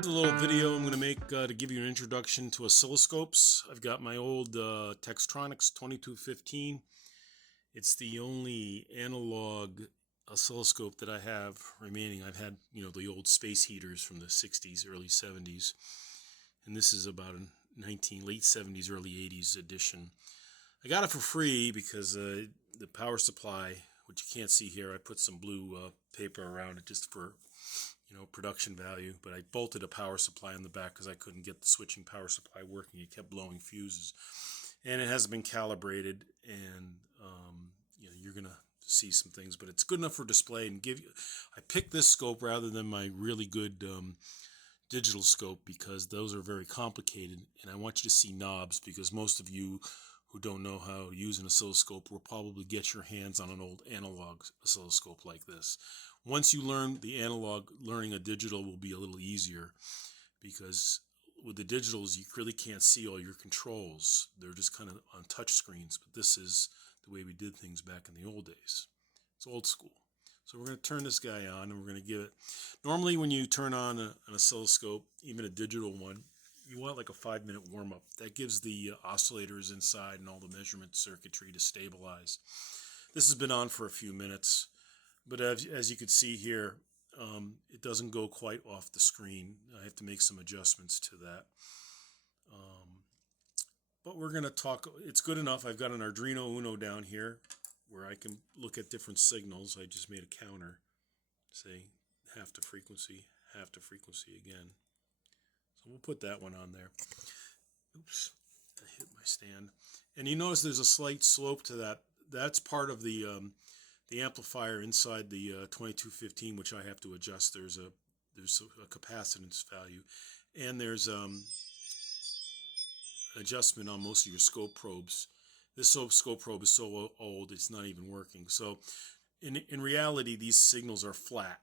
A little video I'm going to make to give you an introduction to oscilloscopes. I've got my old Textronics 2215. It's the only analog oscilloscope that I have remaining. I've had, the old space heaters from the 60s, early 70s, and this is about a late 70s, early 80s edition. I got it for free because the power supply, which you can't see here, I put some blue paper around it just for production value, but I bolted a power supply on the back because I couldn't get the switching power supply working. It kept blowing fuses, and it hasn't been calibrated, and you're gonna see some things, but it's good enough for display and give you. I picked this scope rather than my really good digital scope because those are very complicated, and I want you to see knobs because most of you who don't know how to use an oscilloscope will probably get your hands on an old analog oscilloscope like this. Once you learn the analog, learning a digital will be a little easier because with the digitals you really can't see all your controls. They're just kind of on touch screens, but this is the way we did things back in the old days. It's old school. So we're going to turn this guy on and we're going to give it. Normally when you turn on an oscilloscope, even a digital one, you want like a 5-minute warm-up. That gives the oscillators inside and all the measurement circuitry to stabilize. This has been on for a few minutes, but as you can see here, it doesn't go quite off the screen. I have to make some adjustments to that. But we're going to talk, it's good enough. I've got an Arduino Uno down here where I can look at different signals. I just made a counter, say half the frequency again. So we'll put that one on there. Oops, I hit my stand. And you notice there's a slight slope to that. That's part of the amplifier inside the 2215, which I have to adjust. There's a capacitance value, and there's adjustment on most of your scope probes. This scope probe is so old it's not even working. So in reality, these signals are flat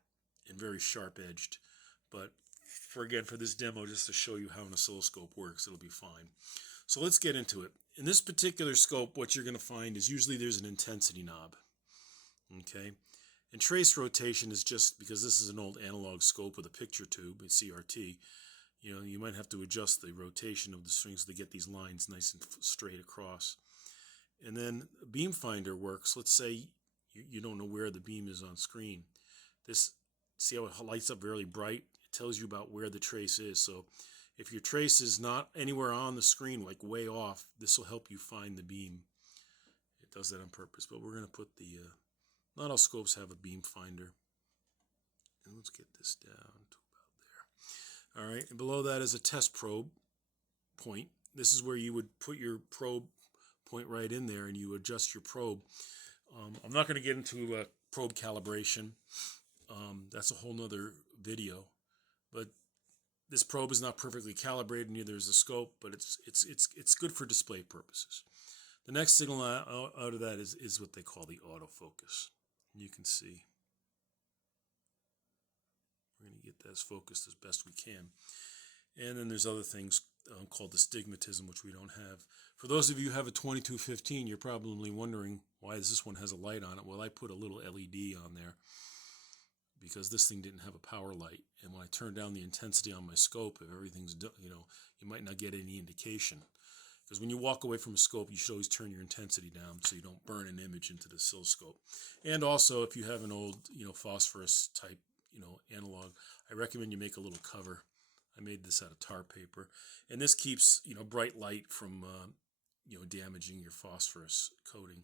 and very sharp edged, but for this demo, just to show you how an oscilloscope works, it'll be fine. So let's get into it. In this particular scope, what you're going to find is usually there's an intensity knob. Okay, and trace rotation is just because this is an old analog scope with a picture tube, a CRT. You might have to adjust the rotation of the strings to get these lines nice and straight across. And then a beam finder works. Let's say you don't know where the beam is on screen. See how it lights up very bright? It tells you about where the trace is. So if your trace is not anywhere on the screen, like way off, this will help you find the beam. It does that on purpose. But we're going to put the, not all scopes have a beam finder. And let's get this down to about there. All right, and below that is a test probe point. This is where you would put your probe point right in there and you adjust your probe. I'm not going to get into probe calibration. That's a whole nother video, but this probe is not perfectly calibrated, neither is the scope, but it's good for display purposes. The next signal out of that is what they call the autofocus. You can see we're going to get this focused as best we can. And then there's other things called astigmatism, which we don't have. For those of you who have a 2215, you're probably wondering why this one has a light on it. Well, I put a little LED on there because this thing didn't have a power light. And when I turn down the intensity on my scope, if everything's, you might not get any indication. Because when you walk away from a scope, you should always turn your intensity down so you don't burn an image into the oscilloscope. And also, if you have an old, phosphorus type, analog, I recommend you make a little cover. I made this out of tar paper. And this keeps, bright light from, damaging your phosphorus coating.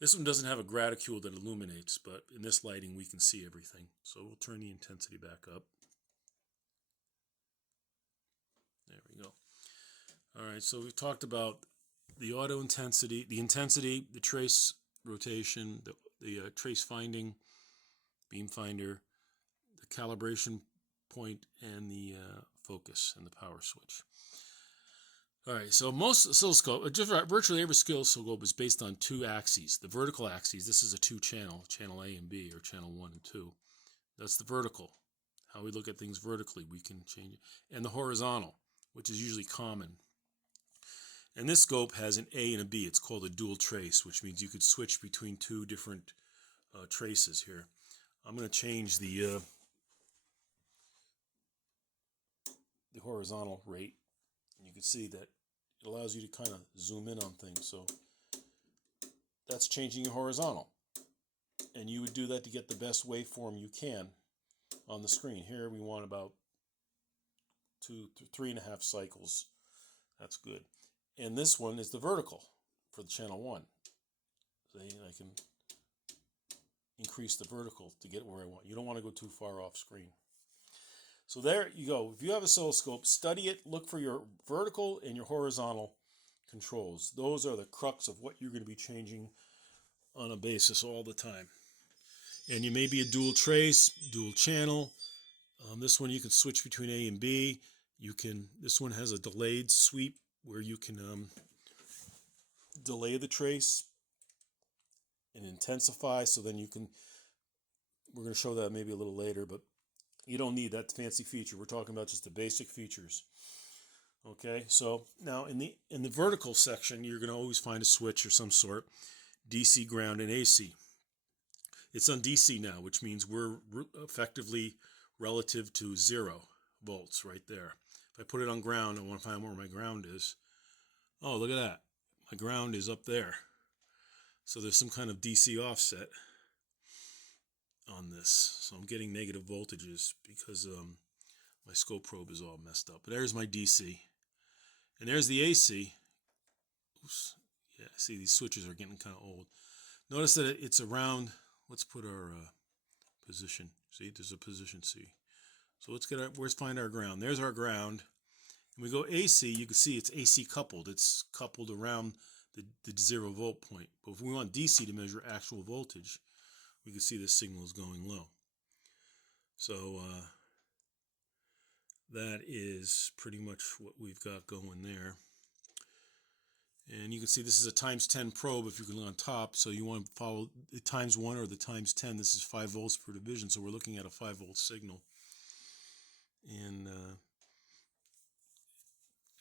This one doesn't have a graticule that illuminates, but in this lighting we can see everything. So we'll turn the intensity back up. There we go. All right, so we've talked about the auto intensity, the trace rotation, the trace finding, beam finder, the calibration point, and the focus and the power switch. All right, so most oscilloscope, virtually every oscilloscope is based on two axes. The vertical axis, this is a two-channel, channel A and B, or channel 1 and 2. That's the vertical. How we look at things vertically, we can change it. And the horizontal, which is usually common. And this scope has an A and a B. It's called a dual trace, which means you could switch between two different traces here. I'm going to change the the horizontal rate. And you can see that it allows you to kind of zoom in on things. So that's changing your horizontal. And you would do that to get the best waveform you can on the screen. Here we want about 3.5 cycles. That's good. And this one is the vertical for the channel 1. See, I can increase the vertical to get where I want. You don't want to go too far off screen. So there you go. If you have an oscilloscope, study it. Look for your vertical and your horizontal controls. Those are the crux of what you're going to be changing on a basis all the time. And you may be a dual trace, dual channel. This one you can switch between A and B. This one has a delayed sweep where you can delay the trace and intensify. So then we're going to show that maybe a little later, but you don't need that fancy feature. We're talking about just the basic features. Okay, so now in the vertical section, you're going to always find a switch or some sort, DC, ground, and AC. It's on DC now, which means we're effectively relative to 0 volts right there. If I put it on ground, I want to find where my ground is. Oh, look at that. My ground is up there. So there's some kind of DC offset on this. So I'm getting negative voltages because my scope probe is all messed up. But there's my DC. And there's the AC. Oops. Yeah, see, these switches are getting kind of old. Notice that it's around. Let's put our position. See, there's a position C. So let's find our ground. There's our ground. And we go AC, you can see it's AC coupled. It's coupled around the 0 volt point. But if we want DC to measure actual voltage, we can see the signal is going low. So that is pretty much what we've got going there. And you can see this is a times 10 probe if you can look on top. So you want to follow the times 1 or the times 10. This is 5 volts per division. So we're looking at a 5 volt signal. And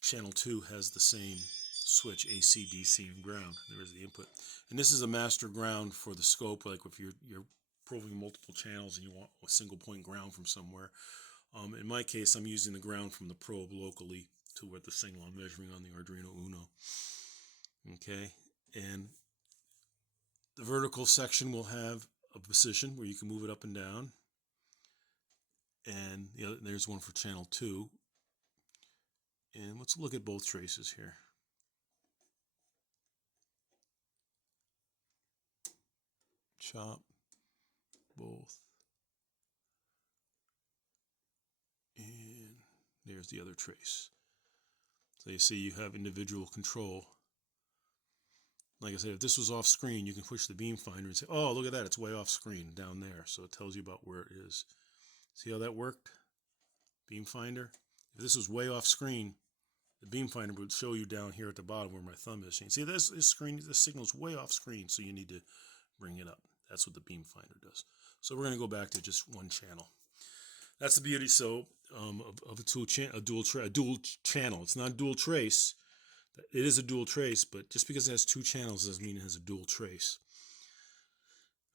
channel 2 has the same switch, AC, DC, and ground. There's the input. And this is a master ground for the scope, like if you're probing multiple channels and you want a single point ground from somewhere. In my case, I'm using the ground from the probe locally to what the signal I'm measuring on the Arduino Uno. Okay, and the vertical section will have a position where you can move it up and down. And there's one for channel 2. And let's look at both traces here. Chop both. And there's the other trace. So you see you have individual control. Like I said, if this was off screen, you can push the beam finder and say, oh, look at that, it's way off screen down there. So it tells you about where it is. See how that worked? Beam finder. If this was way off screen, the beam finder would show you down here at the bottom where my thumb is. See, this signal's way off screen, so you need to bring it up. That's what the beam finder does. So we're going to go back to just one channel. That's the beauty of a dual channel. It's not dual trace. It is a dual trace, but just because it has 2 channels doesn't mean it has a dual trace.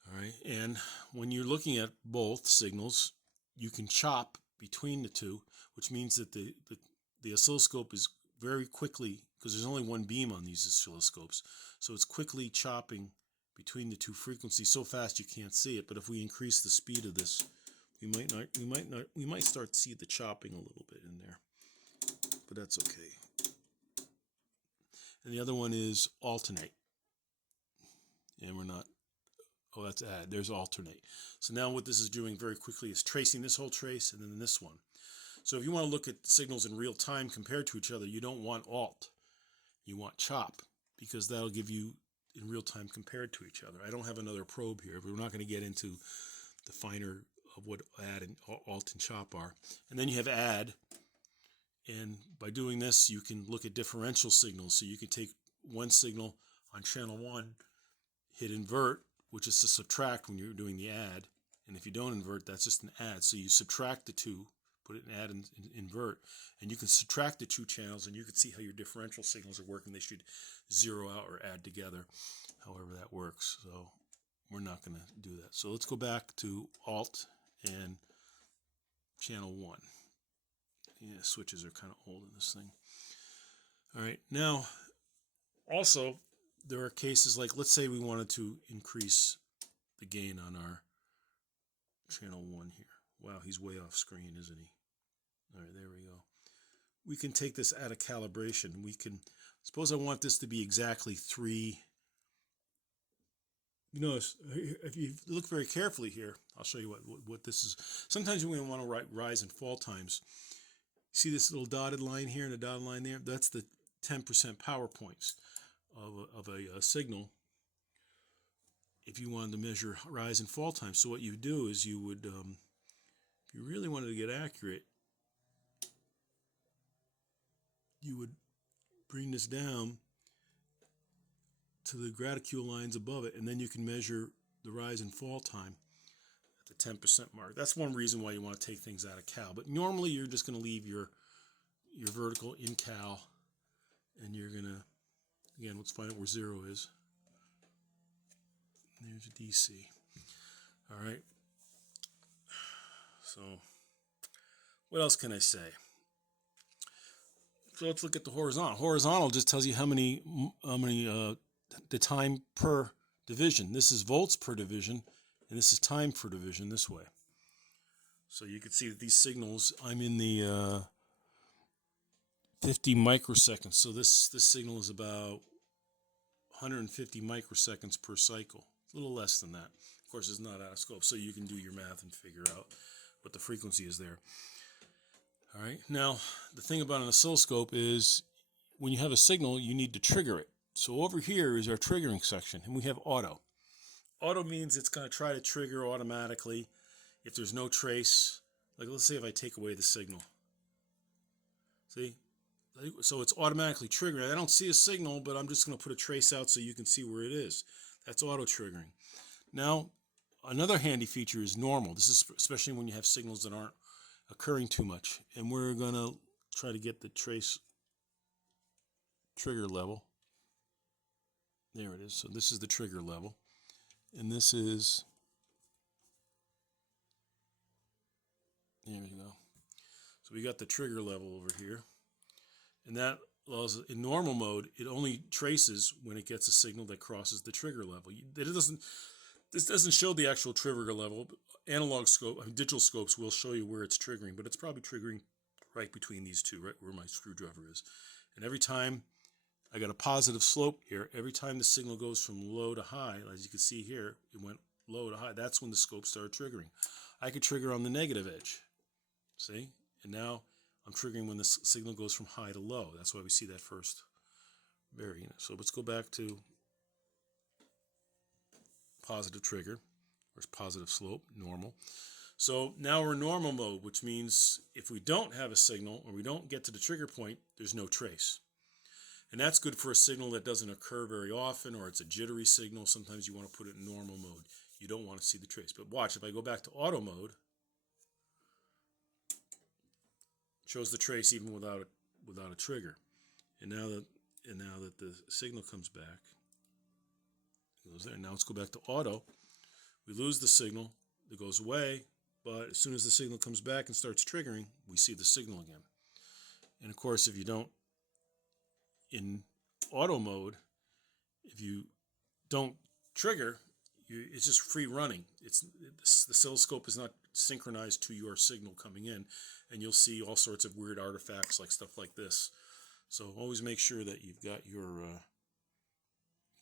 All right, and when you're looking at both signals, you can chop between the two, which means that the oscilloscope is very quickly, because there's only one beam on these oscilloscopes, so it's quickly chopping between the 2 frequencies so fast you can't see it. But if we increase the speed of this, we might start to see the chopping a little bit in there, but that's okay. And the other one is alternate, and we're not. Oh, that's add. There's alternate. So now what this is doing very quickly is tracing this whole trace and then this one. So if you want to look at signals in real time compared to each other, you don't want alt. You want chop, because that'll give you in real time compared to each other. I don't have another probe here, but we're not going to get into the finer of what add and alt and chop are. And then you have add. And by doing this, you can look at differential signals. So you can take one signal on channel 1, hit invert, which is to subtract when you're doing the add. And if you don't invert, that's just an add. So you subtract the 2, put it in add and invert, and you can subtract the 2 channels, and you can see how your differential signals are working. They should zero out or add together, however that works. So we're not going to do that. So let's go back to alt and channel 1. Yeah, switches are kind of old in this thing. All right, now also there are cases like, let's say we wanted to increase the gain on our channel 1 here. Wow, he's way off screen, isn't he? All right, there we go. We can take this out of calibration. We can, suppose I want this to be exactly 3. You notice, if you look very carefully here, I'll show you what this is. Sometimes we want to write rise and fall times. See this little dotted line here and a dotted line there? That's the 10% power points of a signal if you wanted to measure rise and fall time. So what you do is you would, if you really wanted to get accurate, you would bring this down to the graticule lines above it, and then you can measure the rise and fall time at the 10% mark. That's one reason why you want to take things out of cal. But normally you're just going to leave your vertical in cal, and you're going to, again, let's find out where 0 is. There's a DC. All right. So what else can I say? So let's look at the horizontal. Horizontal just tells you how many the time per division. This is volts per division, and this is time per division this way. So you can see that these signals, I'm in the 50 microseconds. So this signal is about 150 microseconds per cycle. A little less than that. Of course, it's not out of scope, so you can do your math and figure out what the frequency is there. All right. Now, the thing about an oscilloscope is when you have a signal, you need to trigger it. So over here is our triggering section, and we have auto. Auto means it's going to try to trigger automatically if there's no trace. Like, let's say if I take away the signal. See? So it's automatically triggering. I don't see a signal, but I'm just going to put a trace out so you can see where it is. That's auto triggering. Now, another handy feature is normal. This is especially when you have signals that aren't occurring too much. And we're going to try to get the trace trigger level. There it is. So this is the trigger level. And this is, there we go. So we got the trigger level over here. And that allows, in normal mode, it only traces when it gets a signal that crosses the trigger level. This doesn't show the actual trigger level. Analog scope, digital scopes will show you where it's triggering, but it's probably triggering right between these two, right where my screwdriver is. And every time I got a positive slope here, every time the signal goes from low to high, as you can see here, it went low to high. That's when the scope started triggering. I could trigger on the negative edge. See? And now I'm triggering when the signal goes from high to low. That's why we see that first varying. So let's go back to positive trigger, or positive slope, normal. So now we're in normal mode, which means if we don't have a signal or we don't get to the trigger point, there's no trace. And that's good for a signal that doesn't occur very often, or it's a jittery signal. Sometimes you want to put it in normal mode. You don't want to see the trace. But watch, if I go back to auto mode, it shows the trace even without a trigger. And now that the signal comes back, it goes there. Now let's go back to auto. We lose the signal. It goes away. But as soon as the signal comes back and starts triggering, we see the signal again. And of course, if you don't, in auto mode, if you don't trigger, it's just free running. The oscilloscope is not synchronized to your signal coming in, and you'll see all sorts of weird artifacts like stuff like this. So always make sure that you've got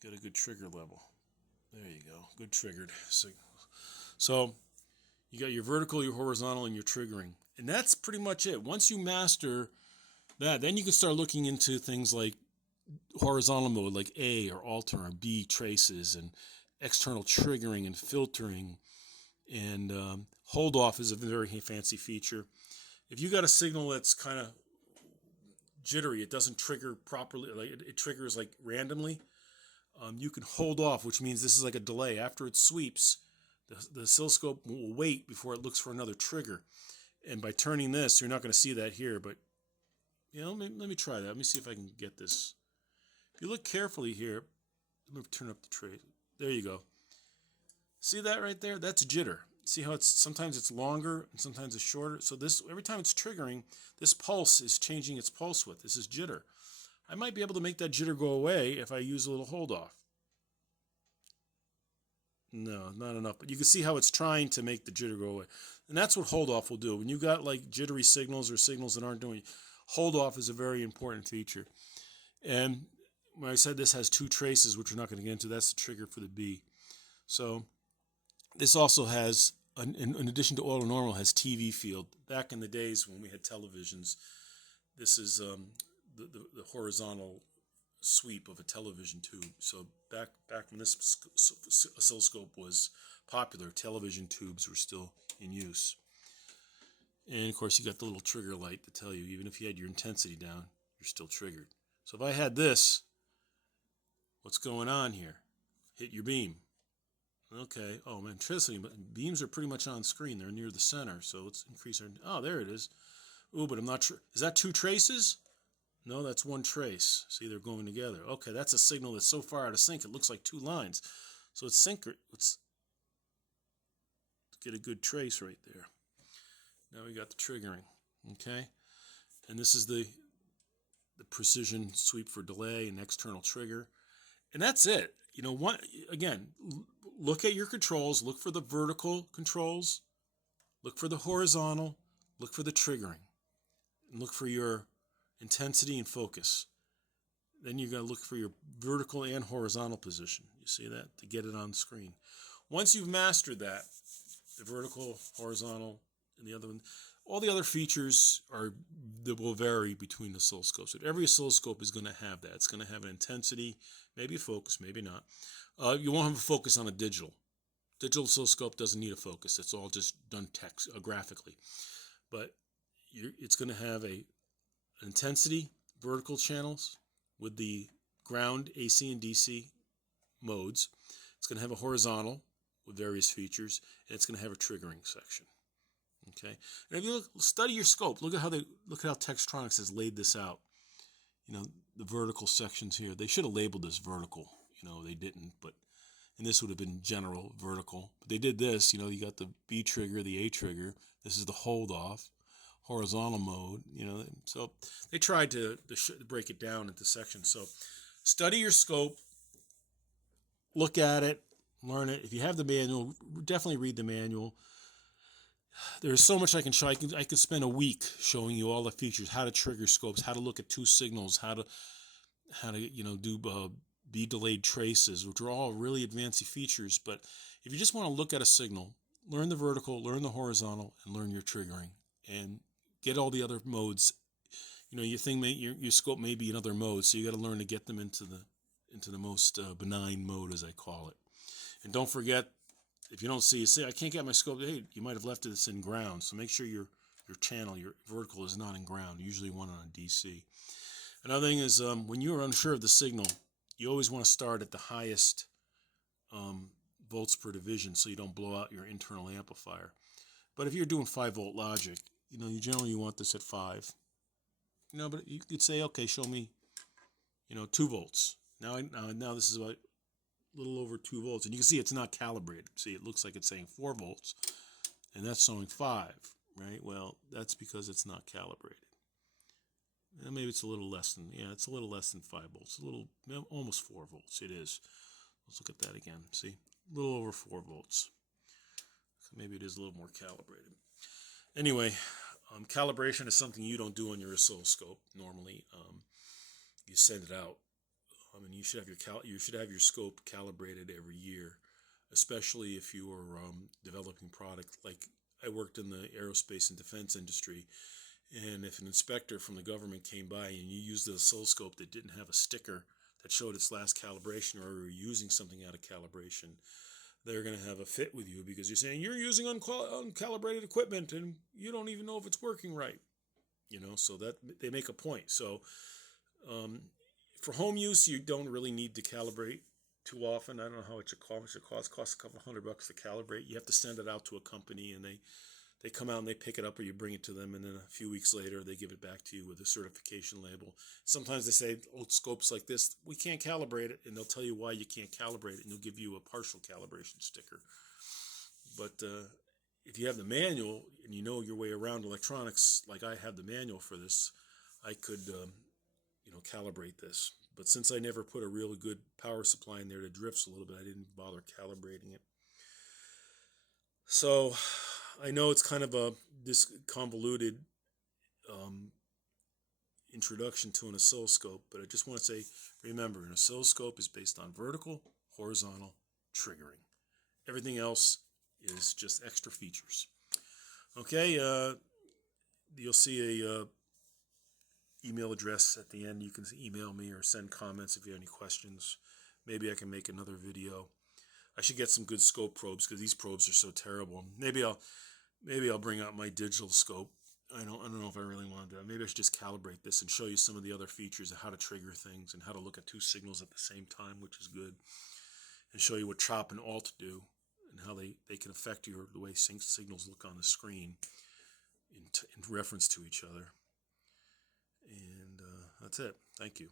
got a good trigger level. There you go, good triggered signal. So you got your vertical, your horizontal, and your triggering, and that's pretty much it. Once you master that, then you can start looking into things like horizontal mode, like A or alter, or B traces, and external triggering and filtering, and hold off is a very fancy feature. If you got a signal that's kind of jittery, it doesn't trigger properly, like it triggers like randomly, you can hold off, which means this is like a delay. After it sweeps, the oscilloscope will wait before it looks for another trigger. And by turning this, you're not going to see that here, but let me try that. Let me see if I can get this. If you look carefully here, let me turn up the trace. There you go. See that right there? That's jitter. See how sometimes it's longer and sometimes it's shorter. So this, every time it's triggering, this pulse is changing its pulse width. This is jitter. I might be able to make that jitter go away if I use a little hold off. No, not enough. But you can see how it's trying to make the jitter go away. And that's what hold off will do. When you got like jittery signals or signals that aren't doing, hold off is a very important feature. And when I said this has two traces, which we're not going to get into, that's the trigger for the B. So this also has, in addition to auto normal, has TV field. Back in the days when we had televisions, this is the horizontal sweep of a television tube. So back when this oscilloscope was popular, television tubes were still in use. And of course you got the little trigger light to tell you, even if you had your intensity down, you're still triggered. So if I had this, what's going on here? Hit your beam. Okay. Oh man, intensity, beams are pretty much on screen. They're near the center. So let's increase our, oh, there it is. Ooh, but I'm not sure. Is that two traces? No, that's one trace. See, they're going together. Okay, that's a signal that's so far out of sync, it looks like two lines. So it's let's get a good trace right there. Now we got the triggering, okay? And this is the precision sweep for delay and external trigger. And that's it. You know, again, look at your controls, look for the vertical controls, look for the horizontal, look for the triggering, and look for your intensity and focus. Then you got to look for your vertical and horizontal position. You see that? To get it on the screen. Once you've mastered that, the vertical, horizontal, and the other one, all the other features that will vary between the oscilloscopes. But every oscilloscope is going to have that. It's going to have an intensity, maybe a focus, maybe not. You won't have a focus on a digital. Digital oscilloscope doesn't need a focus. It's all just done graphically. But it's going to have an intensity, vertical channels with the ground AC and DC modes. It's going to have a horizontal with various features, and it's going to have a triggering section. Okay, and if you study your scope, look at how Textronics has laid this out. You know, the vertical sections here. They should have labeled this vertical. You know, they didn't, and this would have been general vertical. But they did this. You know, you got the B trigger, the A trigger. This is the hold off, horizontal mode. You know, so they tried to break it down into sections. So study your scope, look at it, learn it. If you have the manual, definitely read the manual. There's so much I can show. I could spend a week showing you all the features, how to trigger scopes, how to look at two signals, how to do B delayed traces, which are all really advanced features. But if you just want to look at a signal, learn the vertical, learn the horizontal, and learn your triggering, and get all the other modes. You know, your scope may be in other modes, so you got to learn to get them into the most benign mode, as I call it. And don't forget, if you don't see, I can't get my scope. Hey, you might have left this in ground, so make sure your channel, your vertical, is not in ground. Usually one on DC. Another thing is when you are unsure of the signal, you always want to start at the highest volts per division, so you don't blow out your internal amplifier. But if you're doing 5-volt logic, you know, you generally want this at 5. You know, but you could say, okay, show me, 2 volts. Now this is about a little over 2 volts, and you can see it's not calibrated. See, it looks like it's saying 4 volts, and that's showing 5, right? Well, that's because it's not calibrated. And maybe it's a little less than, it's a little less than 5 volts, almost 4 volts. It is. Let's look at that again. See, a little over 4 volts. So maybe it is a little more calibrated. Anyway, calibration is something you don't do on your oscilloscope normally. You send it out. You should have your scope calibrated every year, especially if you are developing product. Like I worked in the aerospace and defense industry, and if an inspector from the government came by and you used the oscilloscope that didn't have a sticker that showed its last calibration, or were using something out of calibration, they're going to have a fit with you because you're saying you're using uncalibrated equipment and you don't even know if it's working right. So that they make a point. So for home use, you don't really need to calibrate too often. I don't know how it should cost. It costs a couple $100 to calibrate. You have to send it out to a company, and they come out and they pick it up, or you bring it to them, and then a few weeks later they give it back to you with a certification label. Sometimes they say, old scopes like this, we can't calibrate it, and they'll tell you why you can't calibrate it, and they'll give you a partial calibration sticker. But if you have the manual and you know your way around electronics, like I have the manual for this, I could, calibrate this. But since I never put a really good power supply in there that drifts a little bit, I didn't bother calibrating it. So I know it's kind of this convoluted introduction to an oscilloscope, but I just want to say, remember, an oscilloscope is based on vertical, horizontal triggering. Everything else is just extra features. Okay, you'll see a email address at the end. You can email me or send comments if you have any questions. Maybe I can make another video. I should get some good scope probes because these probes are so terrible. Maybe I'll bring out my digital scope. I don't know if I really want to do that. Maybe I should just calibrate this and show you some of the other features of how to trigger things and how to look at two signals at the same time, which is good, and show you what chop and alt do and how they can affect the way signals look on the screen in reference to each other. And that's it. Thank you.